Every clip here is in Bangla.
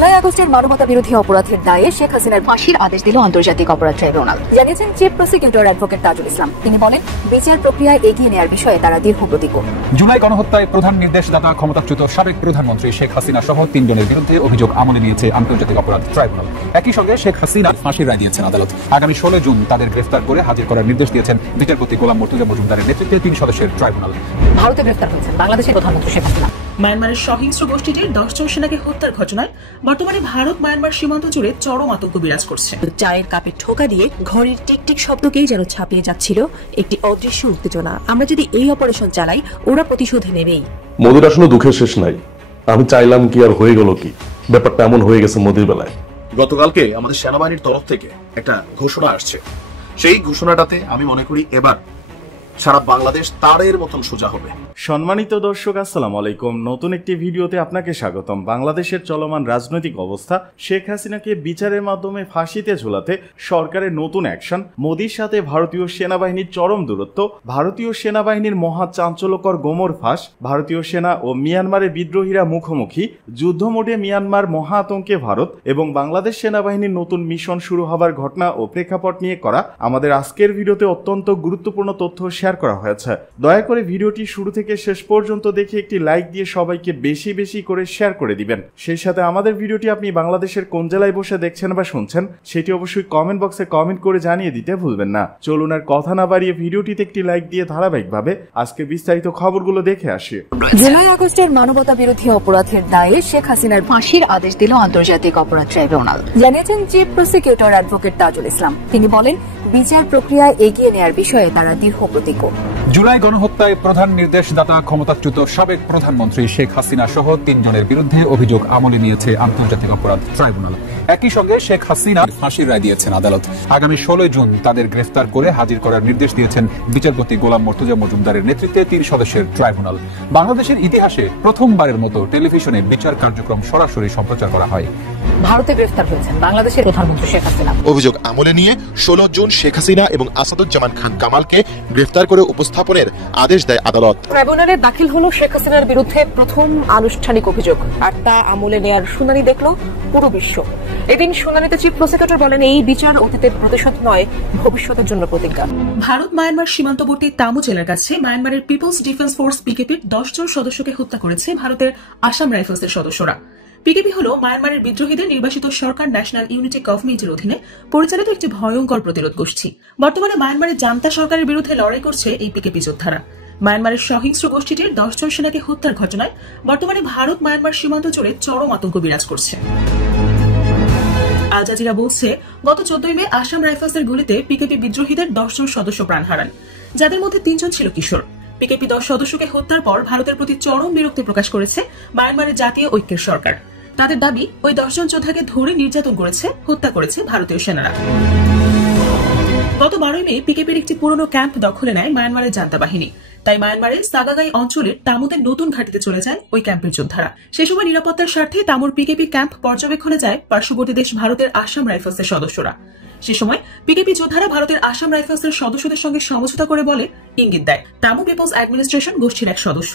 জুলাই আগস্টের মানবতা বিরোধী অপরাধের দায়ে শেখ হাসিনার ফাঁসির আদেশ দিল আন্তর্জাতিক অপরাধ ট্রাইব্যুনাল। জানিয়েছেন chief prosecutor advocate Tajul Islam. তিনি বলেন, বিচার প্রক্রিয়ায় এগিয়ে নেওয়ার বিষয়ে তারা দীর্ঘ প্রতিজ্ঞ। জুলাই গণহত্যায় প্রধান নির্দেশদাতা ক্ষমতাচ্যুত সাবেক প্রধানমন্ত্রী শেখ হাসিনা সহ 3 জনের বিরুদ্ধে অভিযোগ আমলে নিয়েছে আন্তর্জাতিক অপরাধ ট্রাইব্যুনাল। একই সঙ্গে শেখ হাসিনার ফাঁসির রায় দিয়েছেন আদালত। আগামী 16 জুন তাদের গ্রেফতার করে হাজির করার নির্দেশ দিয়েছেন বিচারপতি গোলাম মর্তুজা মজুমদারের নেতৃত্বে 3 সদস্যের ট্রাইব্যুনাল। ভারতে গ্রেফতার হয়েছেন বাংলাদেশের প্রধানমন্ত্রী শেখ হাসিনা। মায়ানমারের সহিংস্র গোষ্ঠীটির 10 জন সেনাকে হত্যার ঘটনায় বর্তমানে ভারত মায়ানমার সীমান্ত জুড়ে চরম আতঙ্ক বিরাজ করছে। চায়ের কাপে ঠোকা দিয়ে ঘড়ির টিকটিক শব্দকেই যেন ছাপিয়ে যাচ্ছিল একটি অদৃশ্য উত্তেজনা। আমরা যদি এই অপারেশন চালাই, ওরা প্রতিশোধ নেবেই। মোদির আসলে দুঃখের শেষ নাই। আমি চাইলাম কি আর হয়ে গেল কি, ব্যাপারটা এমন হয়ে গেছে মোদির বেলায়। গতকালকে আমাদের সেনাবাহিনীর তরফ থেকে একটা ঘোষণা আসছে। সেই ঘোষণাটাতে আমি মনে করি এবার সারা বাংলাদেশ তারের মতন সোজা হবে। সম্মানিত দর্শক, আসসালামু আলাইকুম। নতুন একটি ভিডিওতে আপনাকে স্বাগতম। বাংলাদেশের চলমান রাজনৈতিক অবস্থা, শেখ হাসিনাকে বিচারের মাধ্যমে ফাঁসিতে ঝুলাতে সরকারের নতুন অ্যাকশন, মোদির সাথে ভারতীয় সেনাবাহিনীর চরম দূরত্ব, ভারতীয় সেনাবাহিনীর মহা চাঞ্চল্যকর গোমর ফাঁস, ভারতীয় সেনা ও মিয়ানমারের বিদ্রোহীরা মুখোমুখি, যুদ্ধ মোডে মিয়ানমার, মহা আতঙ্কে ভারত এবং বাংলাদেশ সেনাবাহিনীর নতুন মিশন শুরু হবার ঘটনা ও প্রেক্ষাপট নিয়ে করা আমাদের আজকের ভিডিওতে অত্যন্ত গুরুত্বপূর্ণ তথ্য শেয়ার করা হয়েছে। দয়া করে ভিডিওটি শুরু থেকে শেষ পর্যন্ত দেখে একটি লাইক দিয়ে সবাইকে বেশি বেশি করে শেয়ার করে দিবেন। সেই সাথে আমাদের ভিডিওটি আপনি বাংলাদেশের কোন জেলায় বসে দেখছেন বা শুনছেন সেটি অবশ্যই কমেন্ট বক্সে কমেন্ট করে জানিয়ে দিতে ভুলবেন না। চলুন আর কথা না বাড়িয়ে ভিডিওটিতে একটি লাইক দিয়ে ধারাবাহিকভাবে আজকে বিস্তারিত খবরগুলো দেখে আসি। জুলাই আগস্টের মানবতা বিরোধী অপরাধের দায়ে শেখ হাসিনার ফাঁসির আদেশ দিল আন্তর্জাতিক অপরাধ ট্রাইব্যুনাল। জানিয়েছেন chief prosecutor advocate Tajul Islam. তিনি বলেন, বিচার প্রক্রিয়ায় এগিয়ে নেওয়ার বিষয়ে তারা দীর্ঘ প্রতিজ্ঞ। জুলাই গণহত্যায় প্রধান নির্দেশদাতা ক্ষমতাচ্যুত সাবেক প্রধানমন্ত্রী শেখ হাসিনা সহ 3 জনের বিরুদ্ধে অভিযোগ আমলে নিয়েছে আন্তর্জাতিক অপরাধ ট্রাইব্যুনাল। একই সঙ্গে শেখ হাসিনার ফাঁসির রায় দিয়েছেন আদালত। আগামী 16 জুন তাদের গ্রেফতার করে হাজির করার নির্দেশ দিয়েছেন বিচারপতি গোলাম মর্তুজা মজুমদারের নেতৃত্বে 3 সদস্যের ট্রাইব্যুনাল। বাংলাদেশের ইতিহাসে প্রথমবারের মতো টেলিভিশনে বিচার কার্যক্রম সরাসরি সম্প্রচার করা হয়। ভারতে গ্রেফতার হয়েছেন বাংলাদেশের প্রধানমন্ত্রী শেখ হাসিনা। অভিযোগ আমলে নিয়ে 16 জুন শেখ হাসিনা এবং আসাদুজ্জামান খান কামালকে গ্রেফতার করে উপস্থাপনের আদেশ দেয় আদালত। ট্রাইব্যুনালে দাখিল হলো শেখ হাসিনার বিরুদ্ধে প্রথম আনুষ্ঠানিক অভিযোগ, আর তা আমলে নেয়ার শুনানি দেখলো পুরো বিশ্ব। এদিন শুনানিতে চিফ প্রসিকিউটর বলেন, এই বিচার অতীতের প্রতিশোধ নয়, ভবিষ্যতের জন্য প্রতিজ্ঞা। ভারত মায়ানমার সীমান্তবর্তী তামু জেলার কাছে মায়ানমারের পিপলস ডিফেন্স ফোর্স পিকেপির 10 জন সদস্যকে হত্যা করেছে ভারতের আসাম রাইফেলসের সদস্যরা। পিকেপি হল মায়ানমারের বিদ্রোহীদের নির্বাসিত সরকার ন্যাশনাল ইউনিটি গভর্নমেন্টের অধীনে পরিচালিত একটি ভয়ঙ্কর প্রতিরোধ গোষ্ঠী। বর্তমানে মায়ানমারের জান্তা সরকারের বিরুদ্ধে লড়াই করছে এই পিকেপি যোদ্ধারা। মায়ানমারের সহিংস্র গোষ্ঠীটির 10 জন সেনাকে হত্যার ঘটনায় বর্তমানে ভারত মায়ানমার সীমান্ত জুড়ে চরম আতঙ্ক বিরাজ করছে। আল জাজিরা বলছে, গত 14 মে আসাম রাইফেলসের গুলিতে পিকেপি বিদ্রোহীদের 10 জন সদস্য প্রাণ হারান, যাদের মধ্যে 3 জন ছিল কিশোর। পিকেপি 10 সদস্যকে হত্যার পর ভারতের প্রতি চরম বিরক্তি প্রকাশ করেছে মায়ানমারের জাতীয় ঐক্যের সরকার। তাদের দাবি, ওই 10 জন যোদ্ধাকে ধরে নির্যাতন করেছে, হত্যা করেছে ভারতীয় সেনারা। গত 12 মে পিকেপির একটি পুরনো ক্যাম্প দখলে নেয় মায়ানমারের জান্তা বাহিনী। তাই মায়ানমারের সাগাগাই অঞ্চলের তামুতে নতুন ঘাঁটিতে চলে যায় ওই ক্যাম্পের যোদ্ধারা। সে সময় নিরাপত্তার স্বার্থে তামুর পিকেপি ক্যাম্প পর্যবেক্ষণে যায় পার্শ্ববর্তী দেশ ভারতের আসাম রাইফেলসের সদস্যরা। সে সময় পিকেপি যোদ্ধারা ভারতের আসাম রাইফেলসের সদস্যদের সঙ্গে সমঝোতা করে বলে ইঙ্গিত দেয় তামু পিপলস অ্যাডমিনিস্ট্রেশন গোষ্ঠীর এক সদস্য।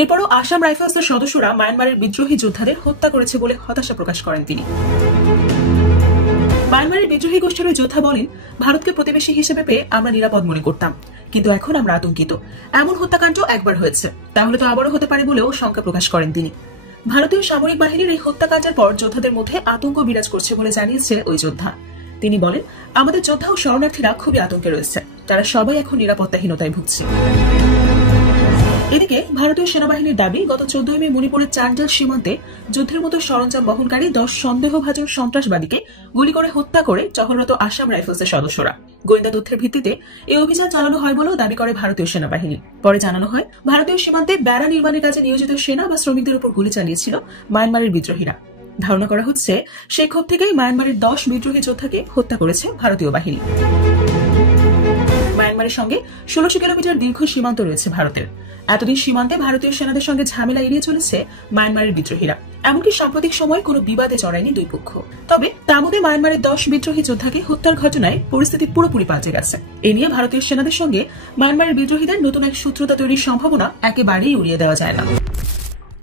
এরপরও আসাম রাইফেলসের সদস্যরা মায়ানমারের বিদ্রোহী যোদ্ধাদের হত্যা করেছে বলে হতাশা প্রকাশ করেন তিনি। মায়ানমারের বিদ্রোহী গোষ্ঠীর ওই যোদ্ধা বলেন, ভারতকে প্রতিবেশী হিসেবে পেয়ে আমরা নিরাপদ মনে করতাম, কিন্তু এখন আমরা আতঙ্কিত। এমন হত্যাকাণ্ড একবার হয়েছে, তাহলে তো আবারও হতে পারে বলেও শঙ্কা প্রকাশ করেন তিনি। ভারতীয় সামরিক বাহিনীর এই হত্যাকাণ্ডের পর যোদ্ধাদের মধ্যে আতঙ্ক বিরাজ করছে বলে জানিয়েছে ওই যোদ্ধা। তিনি বলেন, আমাদের যোদ্ধা ও শরণার্থীরা খুবই আতঙ্কে রয়েছে, তারা সবাই এখন নিরাপত্তাহীনতায় ভুগছে। এদিকে ভারতীয় সেনাবাহিনীর দাবি, গত 14 মে মণিপুরের চান্ডাল সীমান্তে যুদ্ধের মতো সরঞ্জাম বহনকারী 10 সন্দেহভাজন সন্ত্রাসবাদীকে গুলি করে হত্যা করে টহলরত আসাম রাইফেলসের সদস্যরা। গোয়েন্দা তথ্যের ভিত্তিতে এই অভিযান চালানো হয় বলেও দাবি করে ভারতীয় সেনাবাহিনী। পরে জানানো হয়, ভারতীয় সীমান্তে বেড়া নির্মাণের কাজে নিয়োজিত সেনা বা শ্রমিকদের উপর গুলি চালিয়েছিল মায়ানমারের বিদ্রোহীরা। ধারণা করা হচ্ছে, সেই ক্ষোভ থেকেই মায়ানমারের 10 বিদ্রোহী যোদ্ধাকে হত্যা করেছে ভারতীয় বাহিনী। মায়ানমারের সঙ্গে 1600 কিলোমিটার দীর্ঘ সীমান্ত রয়েছে ভারতের। এতদিন সীমান্তে ভারতীয় সেনাদের সঙ্গে ঝামেলা এড়িয়ে চলেছে মায়ানমারের বিদ্রোহীরা। এমনকি সাম্প্রতিক সময় কোনো বিবাদে জড়ায়নি দুই পক্ষ। তবে তার মায়ানমারের 10 বিদ্রোহী যোদ্ধাকে হত্যার ঘটনায় পরিস্থিতি পুরোপুরি পাল্টে গেছে। এ নিয়ে ভারতীয় সেনাদের সঙ্গে মায়ানমারের বিদ্রোহীদের নতুন এক শত্রুতা তৈরির সম্ভাবনা একেবারেই উড়িয়ে দেওয়া যায় না।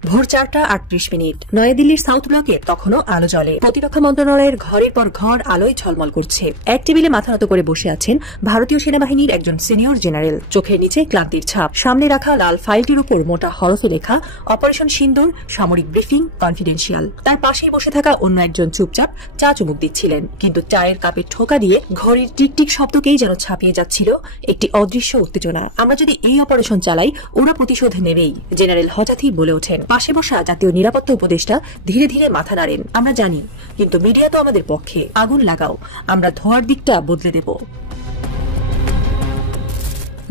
ভোর 4:38। নয়াদিল্লির সাউথ ব্লকে তখনও আলো জ্বলে। প্রতিরক্ষা মন্ত্রণালয়ের ঘরের পর ঘর আলোয় ঝলমল করছে। এক টেবিলে মাথা নত করে বসে আছেন ভারতীয় সেনাবাহিনীর একজন সিনিয়র জেনারেল। চোখের নিচে ক্লান্তির ছাপ। সামনে রাখা লাল ফাইলটির উপর মোটা হরফে লেখা অপারেশন সিন্দুর, সামরিক ব্রিফিং, কনফিডেন্সিয়াল। তার পাশেই বসে থাকা অন্য একজন চুপচাপ চা চুমুক দিচ্ছিলেন, কিন্তু চায়ের কাপে ঠোকা দিয়ে ঘড়ির টিকটিক শব্দকেই যেন ছাপিয়ে যাচ্ছিল একটি অদৃশ্য উত্তেজনা। আমরা যদি এই অপারেশন চালাই, ওরা প্রতিশোধ নেবেই, জেনারেল হঠাৎই বলে ওঠেন। পাশে বসা জাতীয় নিরাপত্তা উপদেষ্টা ধীরে ধীরে মাথা নাড়েন। আমরা জানি, কিন্তু মিডিয়া তো আমাদের পক্ষে। আগুন লাগাও, আমরা ধোয়ার দিকটা বদলে দেব।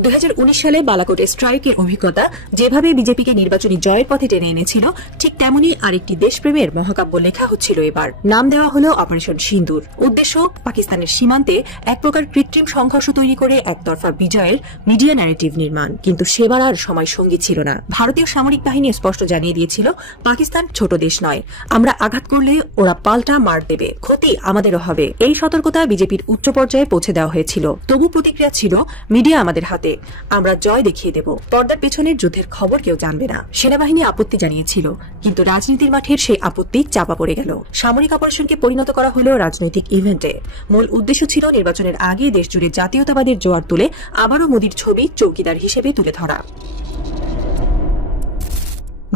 2019 সালে বালাকোটে স্ট্রাইকের অভিজ্ঞতা যেভাবে বিজেপিকে নির্বাচনী জয়ের পথে টেনে এনেছিল, ঠিক তেমনি আরেকটি দেশপ্রেমের মহাকাব্য লেখা হচ্ছিল এবার। নাম দেওয়া হলো অপারেশন সিন্দুর। উদ্দেশ্য পাকিস্তানের সীমান্তে এক প্রকার কৃত্রিম সংঘর্ষ তৈরি করে একতরফা বিজয়ের মিডিয়া ন্যারেটিভ নির্মাণ। কিন্তু সেবার আর সময় সঙ্গী ছিল না। ভারতীয় সামরিক বাহিনী স্পষ্ট জানিয়ে দিয়েছিল, পাকিস্তান ছোট দেশ নয়, আমরা আঘাত করলে ওরা পাল্টা মার দেবে, ক্ষতি আমাদেরও হবে। এই সতর্কতা বিজেপির উচ্চ পর্যায়ে পৌঁছে দেওয়া হয়েছিল। তবু প্রতিক্রিয়া ছিল, মিডিয়া আমাদের হাতে, আমরা জয় দেখিয়ে দেব। পর্দার পেছনের যুদ্ধের খবর কেউ জানবে না। সেনাবাহিনী আপত্তি জানিয়েছিল, কিন্তু রাজনীতির মাঠের সেই আপত্তি চাপা পড়ে গেল। সামরিক অপারেশনকে পরিণত করা হলো রাজনৈতিক ইভেন্টে। মূল উদ্দেশ্য ছিল নির্বাচনের আগে দেশজুড়ে জাতীয়তাবাদের জোয়ার তুলে আবারও মোদির ছবি চৌকিদার হিসেবে তুলে ধরা।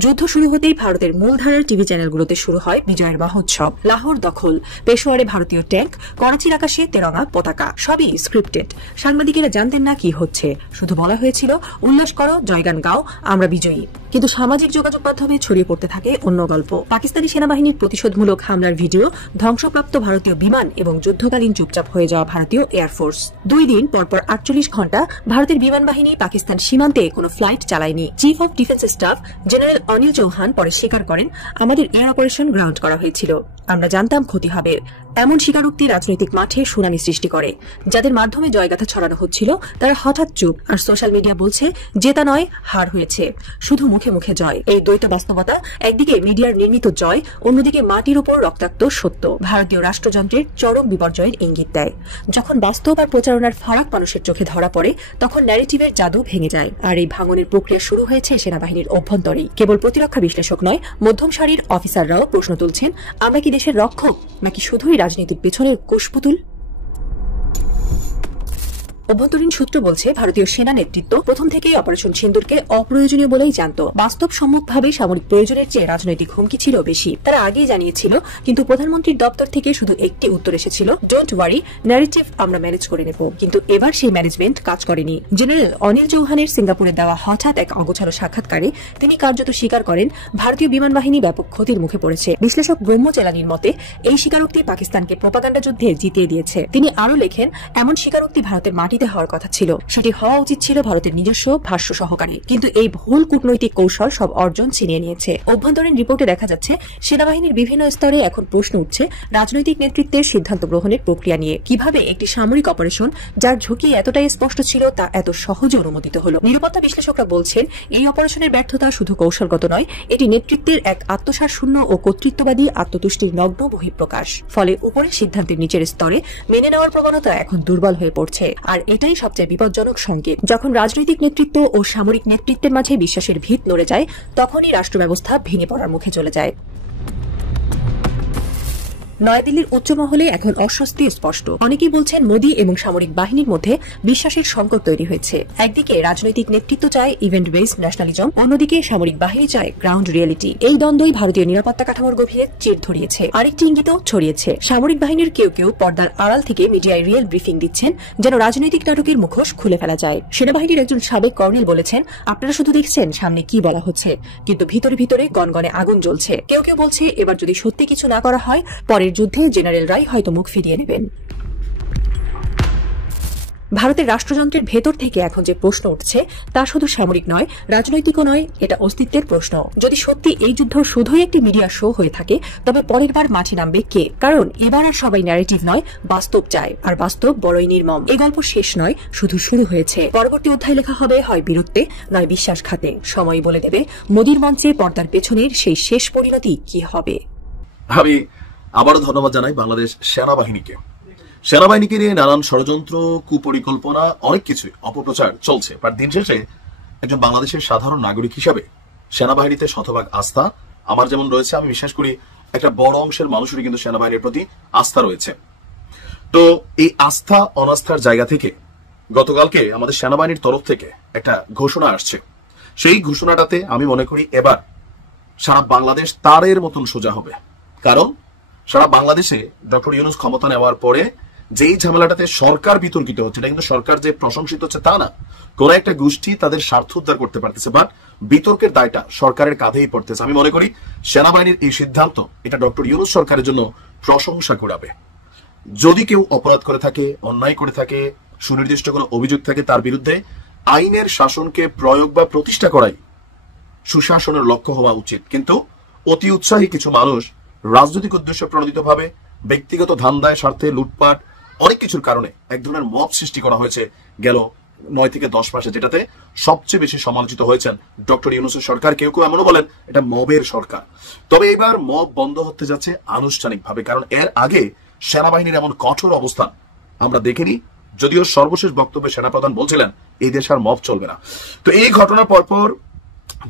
যুদ্ধ শুরু হতেই ভারতের মূলধারার টিভি চ্যানেলগুলোতে শুরু হয় বিজয়ের মহোৎসব। লাহোর দখল, পেশোয়ারে ভারতীয় ট্যাঙ্ক, করাচির আকাশে তেরঙা পতাকা, সবই স্ক্রিপ্টেড। সাংবাদিকেরা জানতেন না কি হচ্ছে, শুধু বলা হয়েছিল, উল্লাস করো, জয়গান গাও, আমরা বিজয়ী। কিন্তু সামাজিক যোগাযোগ মাধ্যমে ছড়িয়ে পড়তে থাকে অন্য গল্প। পাকিস্তানি সেনাবাহিনীর প্রতিশোধমূলক হামলার ভিডিও, ধ্বংসপ্রাপ্ত ভারতীয় বিমান এবং যুদ্ধকালীন চুপচাপ হয়ে যাওয়া ভারতীয় এয়ারফোর্স। 2 দিন পরপর 48 ঘণ্টা ভারতের বিমান বাহিনী পাকিস্তান সীমান্তে কোনো ফ্লাইট চালায়নি। Chief of defence staff general Anil Chauhan পরে স্বীকার করেন, আমাদের এয়ার অপারেশন গ্রাউন্ড করা হয়েছিল, আমরা জানতাম ক্ষতি হবে। এমন স্বীকারোক্তি রাজনৈতিক মাঠে সুনামি সৃষ্টি করে। যাদের মাধ্যমে জয়গাথা ছড়ানো হচ্ছিল তারা হঠাৎ চুপ, আর সোশ্যাল মিডিয়া বলছে জেতা নয়, হার হয়েছে, শুধু মুখে মুখে জয়। এই দ্বৈত বাস্তবতা, একদিকে মিডিয়ার নির্মিত জয়, অন্যদিকে মাটির উপর রক্তাক্ত সত্য, ভারতীয় রাষ্ট্রযন্ত্রের চরম বিপর্যয়ের ইঙ্গিত দেয়। যখন বাস্তব আর প্রচারণার ফারাক মানুষের চোখে ধরা পড়ে, তখন ন্যারেটিভের জাদু ভেঙে যায়। আর এই ভাঙনের প্রক্রিয়া শুরু হয়েছে সেনাবাহিনীর অভ্যন্তরেই। কেবল প্রতিরক্ষা বিশ্লেষক নয়, মধ্যম সারির অফিসাররাও প্রশ্ন তুলছেন, আমরা কি দেশের রক্ষক, নাকি শুধুই রাজনীতির পেছনের কুশপুতুল? অভ্যন্তরীণ সূত্র বলছে, ভারতীয় সেনা নেতৃত্ব প্রথম থেকেই অপারেশন সিন্দুরকে অপ্রয়োজনীয় বলেই জানত। বাস্তবসম্মতভাবে সামরিক প্রয়োজনের চেয়ে রাজনৈতিক হুমকি ছিল বেশি। তারা আগেই জানিয়েছিল, কিন্তু প্রধানমন্ত্রীর দপ্তর থেকে শুধু একটি উত্তর এসেছিল, ডোন্ট ওয়ারি, ন্যারেটিভ আমরা ম্যানেজ করে নেব। কিন্তু এবার সেই ম্যানেজমেন্ট কাজ করেনি। জেনারেল অনিল চৌহানের সিঙ্গাপুরে দেওয়া হঠাৎ এক অগোছালো সাক্ষাৎকারে তিনি কার্যত স্বীকার করেন, ভারতীয় বিমান বাহিনী ব্যাপক ক্ষতির মুখে পড়েছে। বিশ্লেষক ব্রহ্ম চেলানির মতে এই স্বীকারোক্তি পাকিস্তানকে প্রপাগান্ডা যুদ্ধে জিতিয়ে দিয়েছে। তিনি আরও লেখেন, এমন স্বীকারোক্তি ভারতের মাটিতে হওয়ার কথা ছিল, সেটি হওয়া উচিত ছিল ভারতের নিজস্ব ভাষ্য সহকারে। কিন্তু এই ভুল কূটনৈতিক কৌশল সব অর্জন ছিনিয়ে নিয়েছে। অভ্যন্তরীণ রিপোর্টে দেখা যাচ্ছে, সেনাবাহিনীর বিভিন্ন স্তরে এখন প্রশ্ন উঠছে রাজনৈতিক নেতৃত্বের সিদ্ধান্ত গ্রহণের প্রক্রিয়া নিয়ে। কিভাবে একটি সামরিক অপারেশন, যার ঝুঁকি এতটাই স্পষ্ট ছিল, তা এত সহজে অনুমোদিত হল? নিরাপত্তা বিশ্লেষকরা বলছেন, এই অপারেশনের ব্যর্থতা শুধু কৌশলগত নয়, এটি নেতৃত্বের এক আত্মসার শূন্য ও কর্তৃত্ববাদী আত্মতুষ্টির নগ্ন বহিঃপ্রকাশ। ফলে উপরের সিদ্ধান্তের নিচের স্তরে মেনে নেওয়ার প্রবণতা এখন দুর্বল হয়ে পড়ছে। আর এটাই সবচেয়ে বিপজ্জনক সংকেত। যখন রাজনৈতিক নেতৃত্ব ও সামরিক নেতৃত্বের মাঝে বিশ্বাসের ভিত নড়ে যায়, তখনই রাষ্ট্র ব্যবস্থা ভেঙে পড়ার মুখে চলে যায়। নয়াদিল্লির উচ্চ মহলে এখন অস্বস্তি স্পষ্ট। অনেকেই বলছেন, মোদী এবং সামরিক বাহিনীর মধ্যে বিশ্বাসের সংকট তৈরি হয়েছে। একদিকে রাজনৈতিক নেতৃত্ব চায় ইভেন্ট বেসড ন্যাশনালিজম, অন্যদিকে সামরিক বাহিনী চায় গ্রাউন্ড রিয়েলিটি। এই দ্বন্দ্বই ভারতীয় নিরাপত্তা কাঠামোর গভীরে চির ধরিয়েছে। আরেকটি ইঙ্গিতও ছড়িয়েছে, সামরিক বাহিনীর কেউ কেউ পর্দার আড়াল থেকে মিডিয়ায় রিয়েল ব্রিফিং দিচ্ছেন, যেন রাজনৈতিক নাটকের মুখোশ খুলে ফেলা যায়। সেনাবাহিনীর একজন সাবেক কর্নেল বলেছেন, আপনারা শুধু দেখছেন সামনে কি বলা হচ্ছে, কিন্তু ভিতরে ভিতরে গনগনে আগুন জ্বলছে। কেউ কেউ বলছে, এবার যদি সত্যি কিছু না করা হয়, পরের যুদ্ধে জেনারেলরাই হয়তো মুখ ফিরিয়ে নেবেন। ভারতের রাষ্ট্রযন্ত্রের ভেতর থেকে এখন যে প্রশ্ন উঠছে, তা শুধু সামরিক নয়, রাজনৈতিকও নয়, এটা অস্তিত্বের প্রশ্ন। যদি সত্যি এই যুদ্ধ শুধুই একটি মিডিয়া শো হয়ে থাকে, তবে পরের বার মাঠে নামবে কে? কারণ এবার আর সবাই ন্যারেটিভ নয়, বাস্তব চায়, আর বাস্তব বড়ই নির্মম। এই গল্প শেষ নয়, শুধু শুরু হয়েছে। পরবর্তী অধ্যায় লেখা হবে হয় বীরত্বে, নয় বিশ্বাসঘাতে। সময় বলে দেবে মোদির মঞ্চে পর্দার পেছনের সেই শেষ পরিণতি কি হবে। আমি আবারও ধন্যবাদ জানাই বাংলাদেশ সেনাবাহিনীকে। সেনাবাহিনীকে নিয়ে নানান ষড়যন্ত্র, কুপরিকল্পনা, অনেক কিছু অপপ্রচার চলছে। বাট দিন শেষে একজন বাংলাদেশের সাধারণ নাগরিক হিসাবে সেনাবাহিনীতে শতভাগ আস্থা আমার যেমন রয়েছে, আমি বিশ্বাস করি একটা বড় অংশের মানুষেরই কিন্তু সেনাবাহিনীর প্রতি আস্থা রয়েছে। তো এই আস্থা অনাস্থার জায়গা থেকে গতকালকে আমাদের সেনাবাহিনীর তরফ থেকে একটা ঘোষণা আসছে। সেই ঘোষণাটাতে আমি মনে করি এবার সারা বাংলাদেশ তারের মতন সোজা হবে। কারণ সারা বাংলাদেশে ডক্টর ইউনূস ক্ষমতা নেওয়ার পরে যেই ঝামেলাটাতে সরকার বিতর্কিত হচ্ছে, এটা কিন্তু সরকার যে প্রশংসিত হচ্ছে তা না, কোন একটা গোষ্ঠী তাদের স্বার্থ উদ্ধার করতে পারতেছে, বাট বিতর্কের দায়টা সরকারের কাঁধেই পড়তেছে। আমি মনে করি সেনাবাহিনীর এই সিদ্ধান্ত এটা ডক্টর ইউনূস সরকারের জন্য প্রশংসা কুড়াবে। যদি কেউ অপরাধ করে থাকে, অন্যায় করে থাকে, সুনির্দিষ্ট কোনো অভিযোগ থাকে, তার বিরুদ্ধে আইনের শাসনকে প্রয়োগ বা প্রতিষ্ঠা করাই সুশাসনের লক্ষ্য হওয়া উচিত। কিন্তু অতি উৎসাহী কিছু মানুষ রাজনৈতিক উদ্দেশ্য প্রণোদিতভাবে ব্যক্তিগত ধান্দায় স্বার্থে লুটপাট অনেক কিছুর কারণে এক ধরনের মব সৃষ্টি করা হয়েছে গেল 9 থেকে 10 মাসে, যেটাতে সবচেয়ে বেশি সমালোচিত হয়েছেন ডক্টর ইউনূসের সরকার। কেউ কেউ এমনও বলেন এটা মবের সরকার। তবে এবার মব বন্ধ হতে যাচ্ছে আনুষ্ঠানিকভাবে, কারণ এর আগে সেনাবাহিনীর এমন কঠোর অবস্থান আমরা দেখিনি। যদিও সর্বশেষ বক্তব্যে সেনাপ্রধান বলছিলেন এই দেশ আর মব চলবে না। তো এই ঘটনার পরপর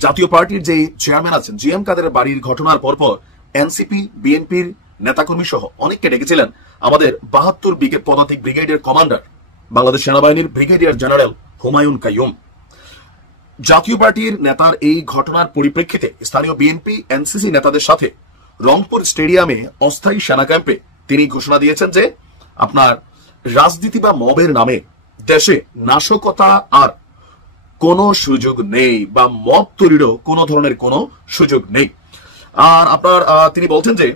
জাতীয় পার্টির যে চেয়ারম্যান আছেন জিএম কাদেরের বাড়ির ঘটনার পরপর এনসিপি, বিএনপির নেতাকর্মী সহ অনেককে ডেকেছিলেন আমাদের 72 পদাতিক ব্রিগেডিয়ার কমান্ডার বাংলাদেশ সেনাবাহিনীর ব্রিগেডিয়ার জেনারেল হুমায়ুন কাইয়ুম। জাতীয় পার্টির নেতার এই ঘটনার পরিপ্রেক্ষিতে স্থানীয় বিএনপি, এনসিসি নেতাদের সাথে রংপুর স্টেডিয়ামে অস্থায়ী সেনা ক্যাম্পে তিনি ঘোষণা দিয়েছেন যে আপনার রাজনীতি বা মবের নামে দেশে নাশকতা আর কোনো সুযোগ নেই, বা মব তৈরিরও কোনো ধরনের কোনো সুযোগ নেই। আর আপনার তিনি বলছেন যে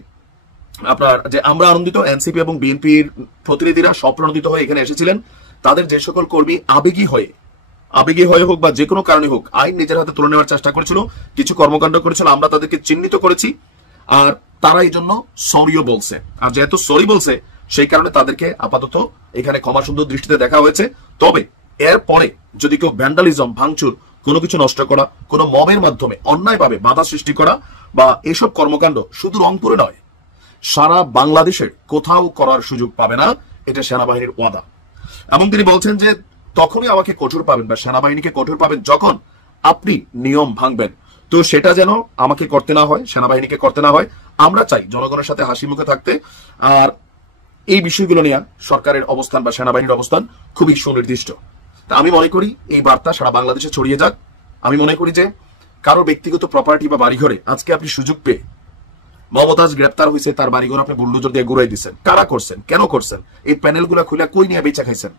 আমরা আনন্দিত, এনসিপি এবং বিএনপির প্রতিনিধিরা স্বপ্রণোদিত হয়ে এখানে এসেছিলেন। তাদের যে সকল কর্মী আবেগী হয়ে হোক বা যে কোনো কারণে হোক আইন নিজের হাতে তুলে নেওয়ার চেষ্টা করেছিল, কিছু কর্মকাণ্ড করেছিল, আমরা তাদেরকে চিহ্নিত করেছি। আর তারা এই জন্য সরিও বলছে। আর যেহেতু সরি বলছে সেই কারণে তাদেরকে আপাতত এখানে ক্ষমা সুন্দর দৃষ্টিতে দেখা হয়েছে। তবে এরপরে যদি কেউ ভ্যান্ডালিজম, ভাঙচুর, কোনো কিছু নষ্ট করা, কোনো মবের মাধ্যমে অন্যায়ভাবে বাধা সৃষ্টি করা বা এসব কর্মকাণ্ড শুধু রংপুরে নয় সারা বাংলাদেশের কোথাও করার সুযোগ পাবে না, এটা সেনাবাহিনীর ওয়াদা। এবং তিনি বলছেন যে তখনই আমাকে কঠোর পাবেন বা সেনাবাহিনীকে কঠোর পাবেন যখন আপনি নিয়ম ভাঙবেন। তো সেটা যেন আমাকে করতে না হয়, সেনাবাহিনীকে করতে না হয়। আমরা চাই জনগণের সাথে হাসি মুখে থাকতে। আর এই বিষয়গুলো নিয়ে সরকারের অবস্থান বা সেনাবাহিনীর অবস্থান খুবই সুনির্দিষ্ট। তা আমি মনে করি এই বার্তা সারা বাংলাদেশে ছড়িয়ে যাক। আমি মনে করি যে কারো ব্যক্তিগত প্রপার্টি বা বাড়িঘরে আজকে আপনি সুযোগ পেয়ে, মমতাজ গ্রেপ্তার হয়েছে, তার বাড়িঘর আপনি বুলডোজার দিয়ে ঘুরাই দিচ্ছেন, কারা করছেন, কেন করছেন, এই প্যানেলগুলো খুলে কই নিয়ে বেচা খাইছেন,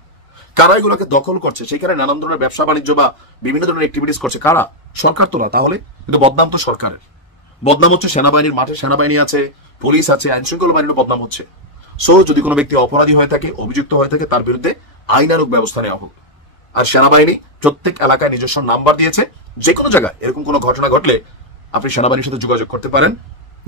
কারা এগুলোকে দখল করছে, সেখানে নানান ধরনের ব্যবসা বাণিজ্য বা বিভিন্ন ধরনের অ্যাক্টিভিটিস করছে কারা? সরকার তো না। তাহলে কিন্তু বদনাম তো সরকারের, বদনাম হচ্ছে সেনাবাহিনীর। মাঠে সেনাবাহিনী আছে, পুলিশ আছে, আইন শৃঙ্খলা বাহিনীর বদনাম হচ্ছে। সো যদি কোনো ব্যক্তি অপরাধী হয়ে থাকে, অভিযুক্ত হয়ে থাকে, তার বিরুদ্ধে আইনানুগ ব্যবস্থা নেওয়া হোক। আর সেনাবাহিনী প্রত্যেক এলাকায় নিজস্ব নাম্বার দিয়েছে, যে কোনো জায়গায় এরকম কোনো ঘটনা ঘটলে আপনি সেনাবাহিনীর সাথে যোগাযোগ করতে পারেন,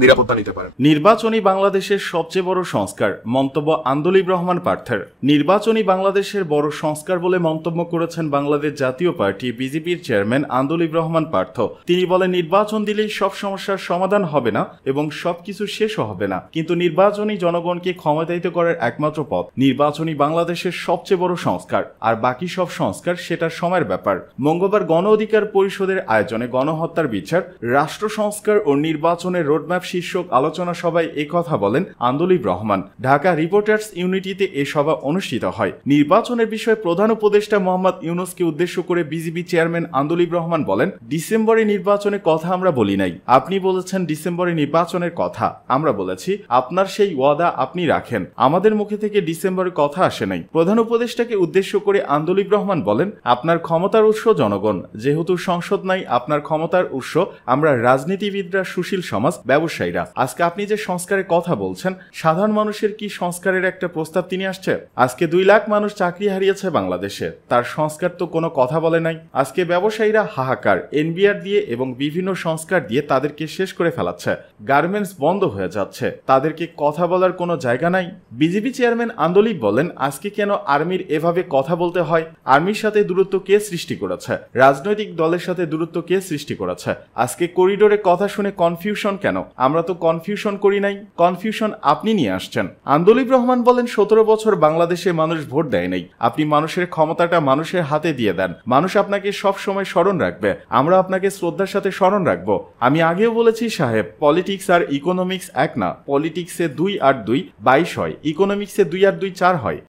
নিরাপত্তা নিতে পারেন। নির্বাচনী বাংলাদেশের সবচেয়ে বড় সংস্কার, মন্তব্য আন্দোলিব রহমান পার্থের। নির্বাচনী বাংলাদেশের বড় সংস্কার বলে মন্তব্য করেছেন বাংলাদেশ জাতীয় পার্টি বিজেপির চেয়ারম্যান আন্দোলিব রহমান পার্থ। তিনি বলেন নির্বাচন দিলেই সব সমস্যার সমাধান হবে না এবং সবকিছু শেষও হবে না, কিন্তু নির্বাচনী জনগণকে ক্ষমতায়িত করার একমাত্র পথ। নির্বাচনী বাংলাদেশের সবচেয়ে বড় সংস্কার, আর বাকি সব সংস্কার সেটা সময়ের ব্যাপার। মঙ্গলবার গণ অধিকার পরিষদের আয়োজনে গণহত্যার বিচার, রাষ্ট্র সংস্কার ও নির্বাচনের রোডম্যাপ শীর্ষক আলোচনা সভায় এ কথা বলেন আন্দোলিব রহমান। ঢাকা রিপোর্টার্স ইউনিটিতে এ সভা অনুষ্ঠিত হয়। নির্বাচনের বিষয়ে প্রধান উপদেষ্টা মোহাম্মদ ইউনূসকে উদ্দেশ্য করে বিজিবি চেয়ারম্যান আন্দোলিব রহমান বলেন, ডিসেম্বরে নির্বাচনের কথা আমরা বলি নাই, আপনি বলেছেন ডিসেম্বরে নির্বাচনের কথা, আমরা বলেছি আপনার সেই ওয়াদা আপনি রাখেন, আমাদের মুখে থেকে ডিসেম্বরের কথা আসে নাই। প্রধান উপদেষ্টাকে উদ্দেশ্য করে আন্দোলিব রহমান বলেন, আপনার ক্ষমতার উৎস জনগণ, যেহেতু সংসদ নাই আপনার ক্ষমতার উৎস আমরা রাজনীতিবিদরা, সুশীল সমাজ, ব্যবসায়ীরা। আজকে আপনি যে সংস্কারের কথা বলছেন, সাধারণ মানুষের কি সংস্কারের একটা প্রস্তাব তিনি আসছে? আজকে 2 লাখ মানুষ চাকরি হারিয়েছে বাংলাদেশে, তার সংস্কার তো কোনো কথা বলে নাই। আজকে ব্যবসায়ীরা হাহাকার, এনবিআর দিয়ে এবং বিভিন্ন সংস্কার দিয়ে তাদেরকে শেষ করে ফেলাচ্ছে, গার্মেন্টস বন্ধ হয়ে যাচ্ছে, তাদেরকে কথা বলার কোনো জায়গা নাই। বিজেপি চেয়ারম্যান আন্দোলিব বলেন, আজকে কেন আর্মির এভাবে কথা বলতে হয়? আর্মির সাথে দূরত্ব কে সৃষ্টি করেছে? রাজনৈতিক দলের সাথে দূরত্ব কে সৃষ্টি করেছে? আজকে করিডোরে কথা শুনে কনফিউশন কেন? আমরা তো কনফিউশন করি নাই, কনফিউশন আপনি নিয়ে আসছেন। আন্দোলিব রহমান বলেন 17 বছর বাংলাদেশে মানুষ ভোট দেয় নাই, আপনি মানুষের ক্ষমতাটা মানুষের হাতে দিয়ে দেন, মানুষ আপনাকে সব সময় স্মরণ রাখবে, আমরা আপনাকে শ্রদ্ধার সাথে স্মরণ রাখবো। আমি আগেও বলেছি সাহেব, পলিটিক্স আর ইকোনমিক্স এক না, পলিটিক্সে 2 আর 2 22 হয়, ইকোনমিক্সে 2 আর 2 4 হয়।